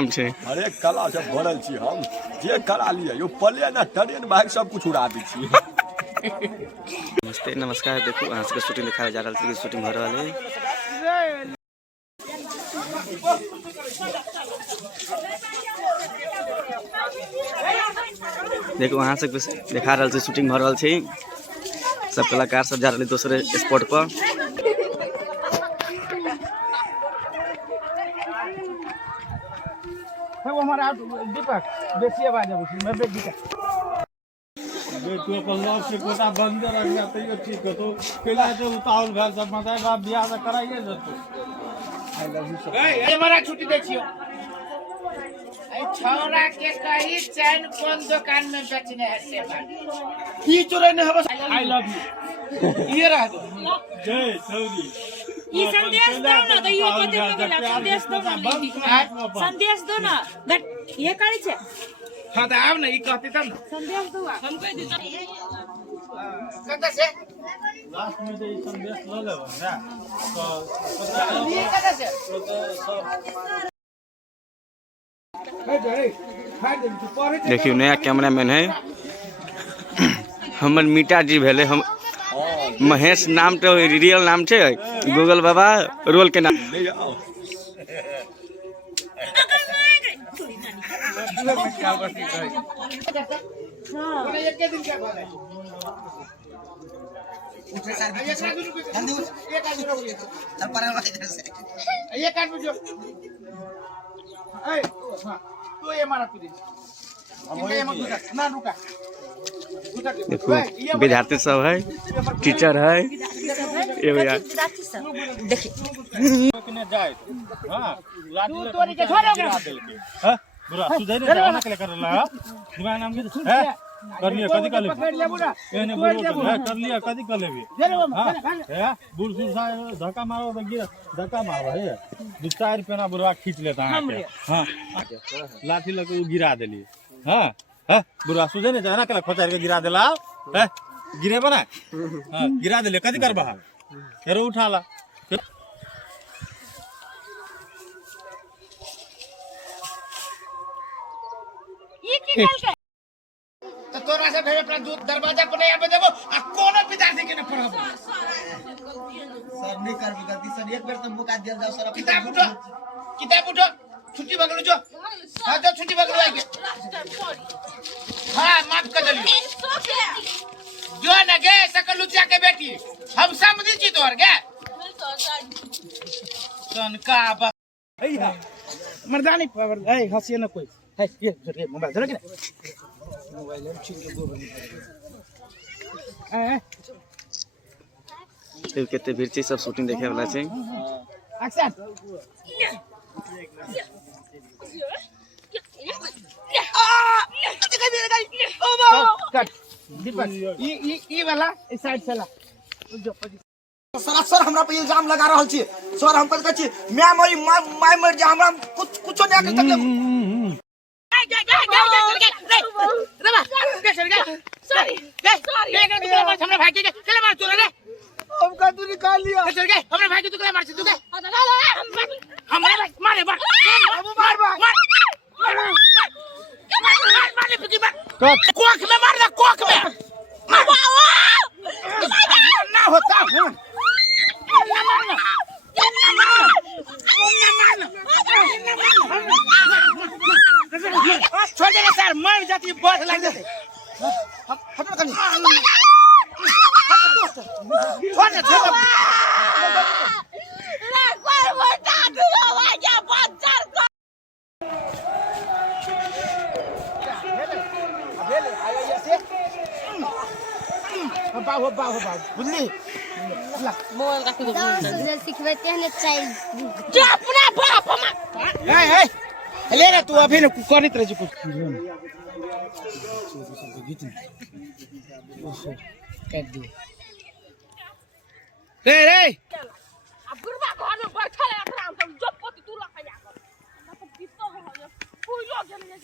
अरे कला से भरल छी हम जे करा लिए यो प्लेन ट्रेन बाइक सब कुछ उड़ा दी छी। नमस्ते नमस्कार। देखो यहाँ से शूटिंग दिखाया जा रहा है, शूटिंग हो रहा है। देखो वहाँ से दिखा रहा है, शूटिंग हो रहा है। सब कलाकार सब जा रहे दूसरे स्पॉट पर। दीपक बेसी आवाज अब मैं बेच दिया बेटू अपन लॉक से कोटा बंद रख गया तो ये ठीक है। तो पहला तो उतावल घर सब मत है बाप बियाह से कराइए जतो आई लव यू सब। ए मारा छुट्टी दे छियो। ए छौरा के कही चैन कौन दुकान में बेचने है से बात की चोरे ने हबस आई लव यू ये रह दो जय सौदी। ये संदेश दो ना तो ये कते बोला संदेश दो ना संदेश दो ना बट ये करे छे। हां त आव न ई कहते तब संदेश दो हम कह दी कत से लास्ट में जे संदेश ल लेबो ना तो ये कत से देखियो नया कैमरामैन है हमर मीटा जी भेले। हम महेश नाम तो रियल नाम छे, गूगल बाबा रोल के नाम। देखो विद्यार्थी सब है, टीचर है, ये भैया देखिए जाए हां लाठी तोरी के छोड़ो हां बुरा सुधर नहीं जाना के कर ला दिमाग नाम के है कर लिया कदी कर ले एने बोलो है कर लिया कदी कर लेबी हां है बुल सुन सा धक्का मारो तो गिर धक्का मारो है दो चार पेना बुरवा खींच लेता है हां लाठी लगे गिरा देली हां है बुरा सुधर नहीं जाना के खोचार के गिरा देला है गिरे बना हां गिरा देले कदी करबा हेरो उठाला तो तोरा से भेजे अपना दूध दरवाजा पर नहीं आबे देबो आ कोनो विद्यार्थी के न पढ़ाबो सर नहीं कर गलती सर एक बार तो मौका दिया जाओ सर किताब उठो छुट्टी बगलो जो हां जो छुट्टी बगलो आई के हां माफ कर दियो जो न गे सकल लुचा के बेटी हम समझी छी तोर गे सन का भैया मर्दानी पावर ए हंसिए न कोई है ये मोबाइल धर के मोबाइल हम छीन के गोबर तो केते भीड़ छै, सब शूटिंग देखे वाला छै। एक्शन कट दीपक ई वाला इस साइड से ला सर हमरा पे इल्जाम लगा रहल छी सर। हम कहै छी मैं मरी माय मर जा हमरा कुछो नहीं आके तकलीफ सॉरी हमरा भाई के चले मार चोरा रे हम का तू निकाल लिया चल गए हमरा भाई के तू के मार छी तू के हमरा भाई मारे मार मार फिकी मार कोख में मार दे कोख में ना होता है छोड़ दे सर मर जाती बहुत लग जाते हटो कनी छोड़ दे रे कोई बता दो आजा बच्चर को अबे आया ऐसे बाबू बुझली मोबाइल का कुछ सिखबैते हैं चाहिए जो अपना बाप मां ए ले रे तू अभी न करित रह कुछ काट दो रे अब गुरबा घर में बैठा है अपना हम जब पति तू रखा जा कर तो कितना हो कोई लोग जन ने